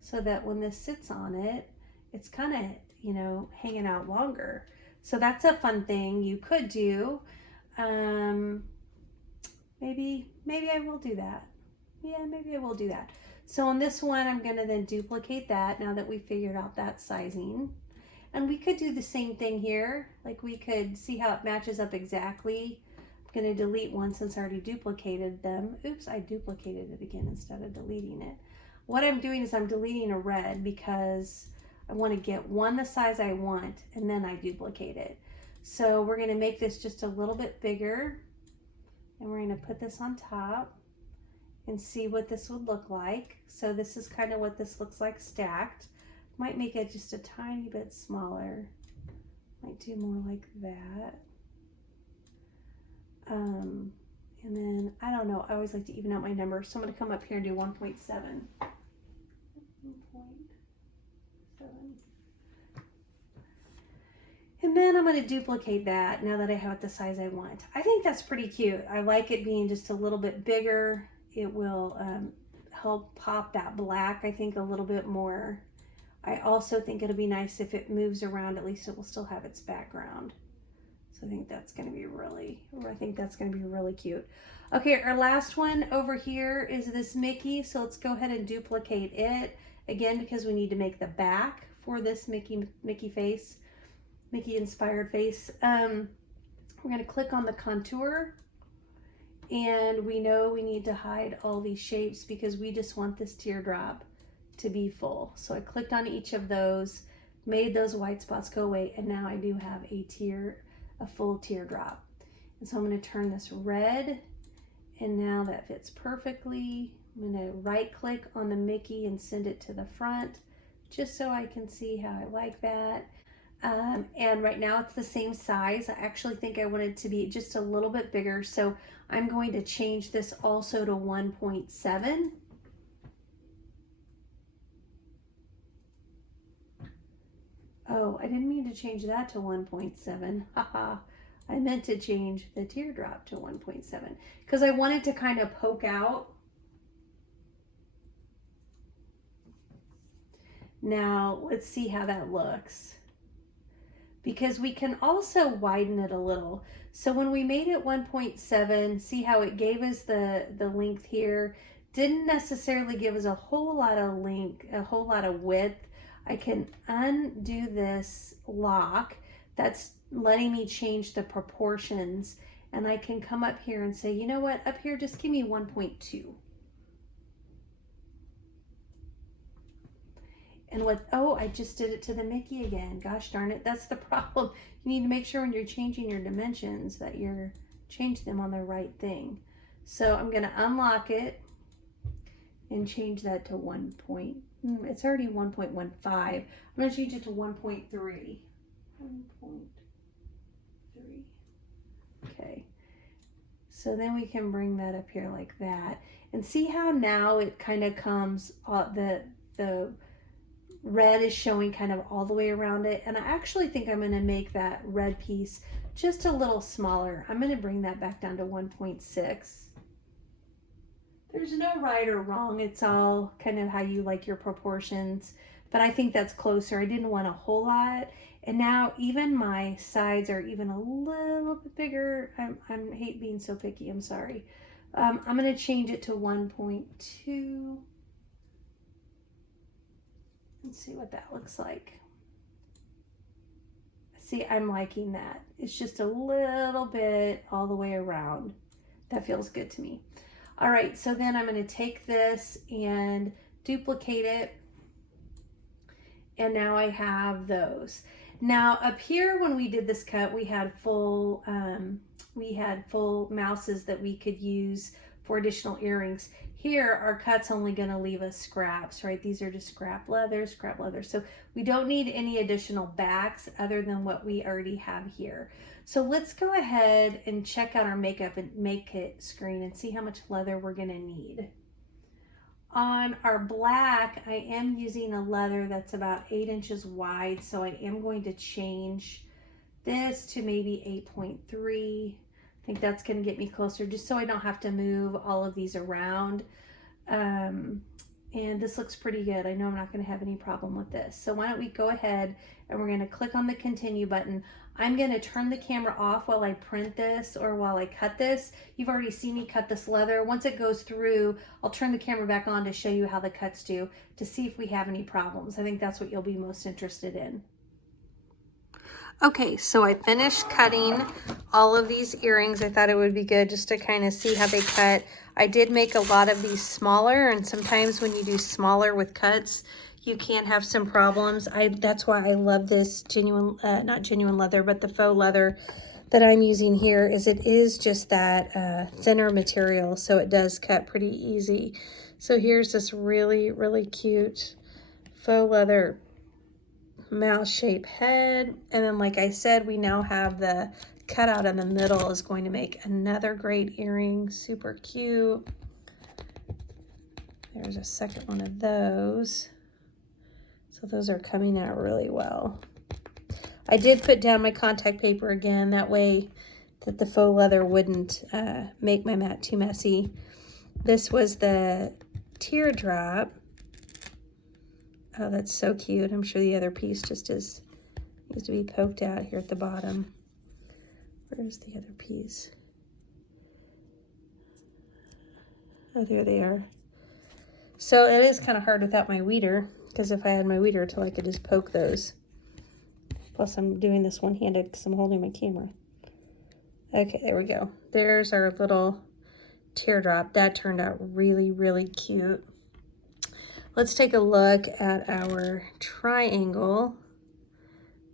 so that when this sits on it, it's kind of, you know, hanging out longer. So that's a fun thing you could do. Maybe I will do that. Yeah, maybe I will do that. So on this one, I'm going to then duplicate that now that we figured out that sizing. And we could do the same thing here. Like we could see how it matches up exactly. I'm going to delete one since I already duplicated them. Oops, I duplicated it again instead of deleting it. What I'm doing is I'm deleting a red because I want to get one the size I want and then I duplicate it. So we're going to make this just a little bit bigger and we're going to put this on top and see what this would look like. So this is kind of what this looks like stacked. Might make it just a tiny bit smaller. Might do more like that. And then, I don't know, I always like to even out my numbers. So I'm gonna come up here and do 1.7. 1.7. And then I'm going to duplicate that now that I have it the size I want. I think that's pretty cute. I like it being just a little bit bigger. It will help pop that black, I think, a little bit more. I also think it'll be nice if it moves around, at least it will still have its background. So I think that's going to be really cute. Okay, our last one over here is this Mickey. So let's go ahead and duplicate it again because we need to make the back for this Mickey face, Mickey inspired face. We're going to click on the contour. And we know we need to hide all these shapes because we just want this teardrop to be full. So I clicked on each of those, made those white spots go away, and now I do have a full teardrop. And so I'm going to turn this red, and now that fits perfectly. I'm going to right click on the Mickey and send it to the front just so I can see how I like that. And right now it's the same size. I actually think I want it to be just a little bit bigger. So I'm going to change this also to 1.7. Oh, I didn't mean to change that to 1.7. Haha. I meant to change the teardrop to 1.7 because I wanted to kind of poke out. Now let's see how that looks. Because we can also widen it a little. So when we made it 1.7, see how it gave us the length here. Didn't necessarily give us a whole lot of length, a whole lot of width. I can undo this lock. That's letting me change the proportions. And I can come up here and say, you know what, up here, just give me 1.2. And I just did it to the Mickey again. Gosh darn it, that's the problem. You need to make sure when you're changing your dimensions that you're changing them on the right thing. So I'm gonna unlock it and change that to it's already 1.15. I'm gonna change it to 1.3. 1.3. Okay. So then we can bring that up here like that. And see how now it kind of comes, the red is showing kind of all the way around it. And I actually think I'm going to make that red piece just a little smaller. I'm going to bring that back down to 1.6. There's no right or wrong. It's all kind of how you like your proportions. But I think that's closer. I didn't want a whole lot. And now even my sides are even a little bit bigger. I hate being so picky. I'm sorry. I'm going to change it to 1.2. Let's see what that looks like. See, I'm liking that. It's just a little bit all the way around. That feels good to me. All right, so then I'm going to take this and duplicate it. And now I have those. Now up here when we did this cut, we had full mouses that we could use for additional earrings. Here, our cut's only going to leave us scraps, right? These are just scrap leather. So we don't need any additional backs other than what we already have here. So let's go ahead and check out our makeup and make it screen and see how much leather we're going to need. On our black, I am using a leather that's about 8 inches wide, so I am going to change this to maybe 8.3. I think that's going to get me closer just so I don't have to move all of these around. And this looks pretty good. I know I'm not going to have any problem with this. So why don't we go ahead and we're going to click on the continue button. I'm going to turn the camera off while I print this or while I cut this. You've already seen me cut this leather. Once it goes through, I'll turn the camera back on to show you how the cuts do to see if we have any problems. I think that's what you'll be most interested in. Okay, so I finished cutting all of these earrings. I thought it would be good just to kind of see how they cut. I did make a lot of these smaller, and sometimes when you do smaller with cuts, you can have some problems. That's why I love this genuine, not genuine leather, but the faux leather that I'm using here is it is just that thinner material, so it does cut pretty easy. So here's this really, really cute faux leather mouse shape head, and then like I said, we now have the cutout in the middle is going to make another great earring. Super cute. There's a second one of those. So those are coming out really well. I did put down my contact paper again, that way that the faux leather wouldn't make my mat too messy. This was the teardrop. Oh, that's so cute. I'm sure the other piece just needs to be poked out here at the bottom. Where's the other piece? Oh, there they are. So it is kind of hard without my weeder, because if I had my weeder till I could just poke those. Plus I'm doing this one-handed because I'm holding my camera. Okay, there we go. There's our little teardrop. That turned out really, really cute. Let's take a look at our triangle.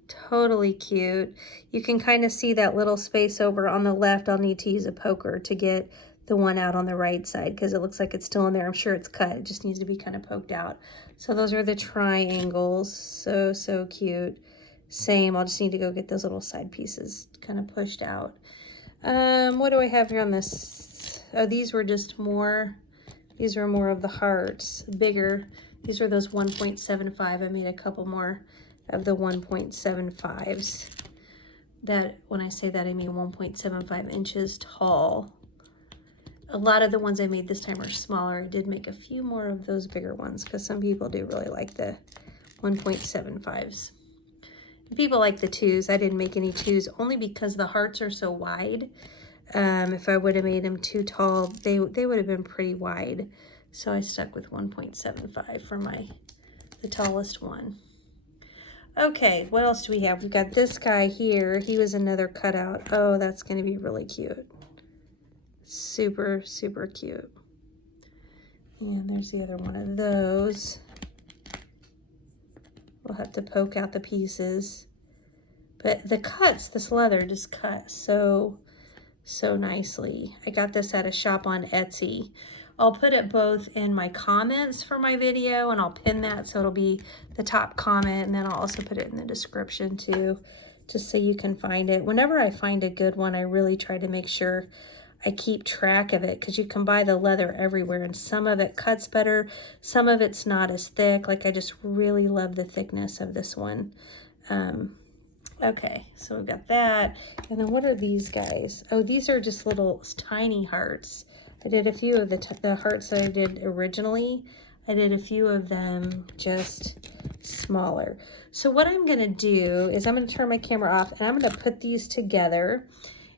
Totally cute. You can kind of see that little space over on the left. I'll need to use a poker to get the one out on the right side because it looks like it's still in there. I'm sure it's cut. It just needs to be kind of poked out. So those are the triangles. So, so cute. Same, I'll just need to go get those little side pieces kind of pushed out. What do I have here on this? Oh, these were just more... These are more of the hearts, bigger. These are those 1.75. I made a couple more of the 1.75s. That, when I say that, I mean 1.75 inches tall. A lot of the ones I made this time are smaller. I did make a few more of those bigger ones because some people do really like the 1.75s. People like the 2s. I didn't make any 2s only because the hearts are so wide. If I would have made them too tall, they would have been pretty wide. So I stuck with 1.75 for the tallest one. Okay, what else do we have? We've got this guy here. He was another cutout. Oh, that's going to be really cute. Super, super cute. And there's the other one of those. We'll have to poke out the pieces. But the cuts, this leather just cuts so nicely. I got this at a shop on Etsy. I'll put it both in my comments for my video, and I'll pin that so it'll be the top comment, and then I'll also put it in the description too, just so you can find it. Whenever I find a good one, I really try to make sure I keep track of it, because you can buy the leather everywhere, and some of it cuts better, some of it's not as thick. Like, I just really love the thickness of this one. Okay, so we've got that. And then what are these guys? Oh, these are just little tiny hearts. I did a few of the hearts that I did originally. I did a few of them just smaller. So what I'm gonna do is I'm gonna turn my camera off and I'm gonna put these together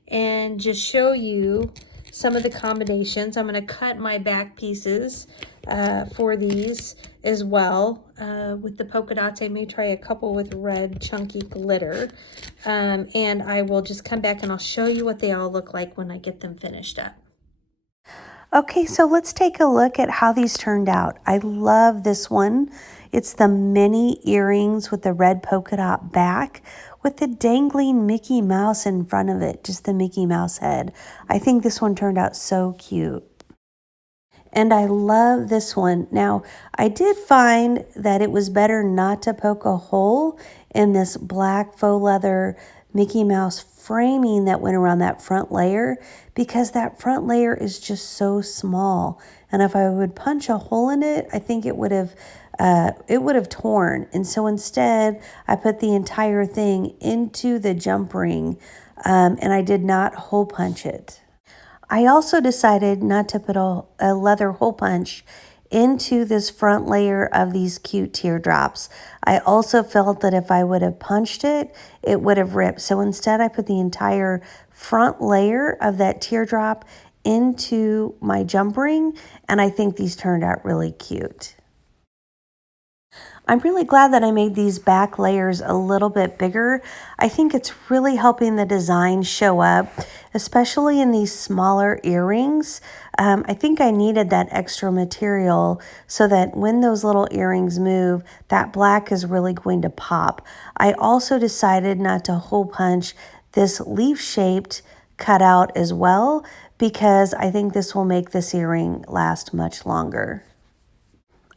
and just show you some of the combinations. I'm gonna cut my back pieces for these as well. With the polka dots, I may try a couple with red chunky glitter. And I will just come back and I'll show you what they all look like when I get them finished up. Okay, so let's take a look at how these turned out. I love this one. It's the mini earrings with the red polka dot back with the dangling Mickey Mouse in front of it, just the Mickey Mouse head. I think this one turned out so cute. And I love this one. Now, I did find that it was better not to poke a hole in this black faux leather Mickey Mouse framing that went around that front layer, because that front layer is just so small. And if I would punch a hole in it, I think it would have torn. And so instead, I put the entire thing into the jump ring, and I did not hole punch it. I also decided not to put a leather hole punch into this front layer of these cute teardrops. I also felt that if I would have punched it, it would have ripped. So instead I put the entire front layer of that teardrop into my jump ring, and I think these turned out really cute. I'm really glad that I made these back layers a little bit bigger. I think it's really helping the design show up, especially in these smaller earrings. I think I needed that extra material so that when those little earrings move, that black is really going to pop. I also decided not to hole punch this leaf-shaped cutout as well, because I think this will make this earring last much longer.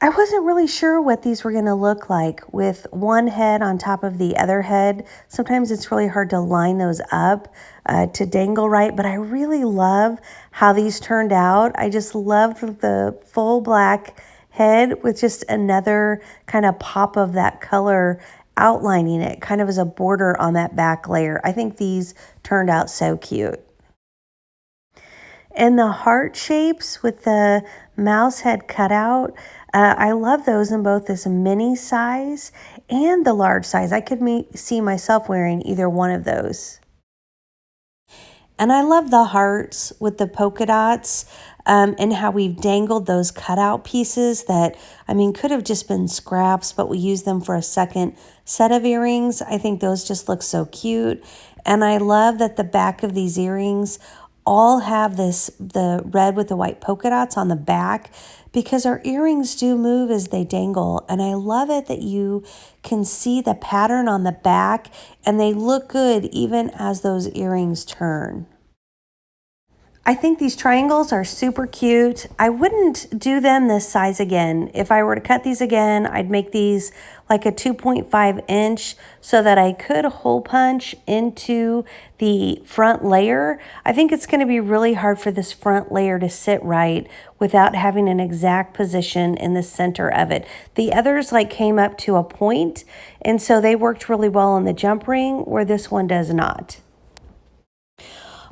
I wasn't really sure what these were going to look like with one head on top of the other head. Sometimes it's really hard to line those up to dangle right, but I really love how these turned out. I just loved the full black head with just another kind of pop of that color outlining it, kind of as a border on that back layer. I think these turned out so cute. And the heart shapes with the mouse head cutout, I love those in both this mini size and the large size. I could see myself wearing either one of those. And I love the hearts with the polka dots and how we've dangled those cutout pieces that, I mean, could have just been scraps, but we use them for a second set of earrings. I think those just look so cute. And I love that the back of these earrings all have the red with the white polka dots on the back, because our earrings do move as they dangle. And I love it that you can see the pattern on the back and they look good even as those earrings turn. I think these triangles are super cute. I wouldn't do them this size again. If I were to cut these again, I'd make these like a 2.5 inch so that I could hole punch into the front layer. I think it's going to be really hard for this front layer to sit right without having an exact position in the center of it. The others like came up to a point, and so they worked really well on the jump ring, where this one does not.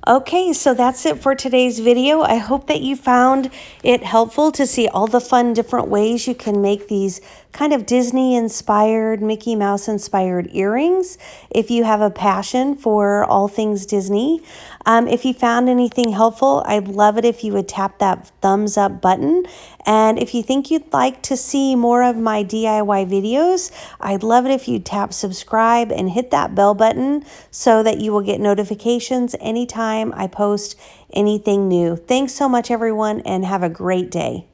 Okay, so that's it for today's video. I hope that you found it helpful to see all the fun different ways you can make these kind of Disney-inspired, Mickey Mouse-inspired earrings if you have a passion for all things Disney. If you found anything helpful, I'd love it if you would tap that thumbs up button. And if you think you'd like to see more of my DIY videos, I'd love it if you tap subscribe and hit that bell button so that you will get notifications anytime I post anything new. Thanks so much, everyone, and have a great day.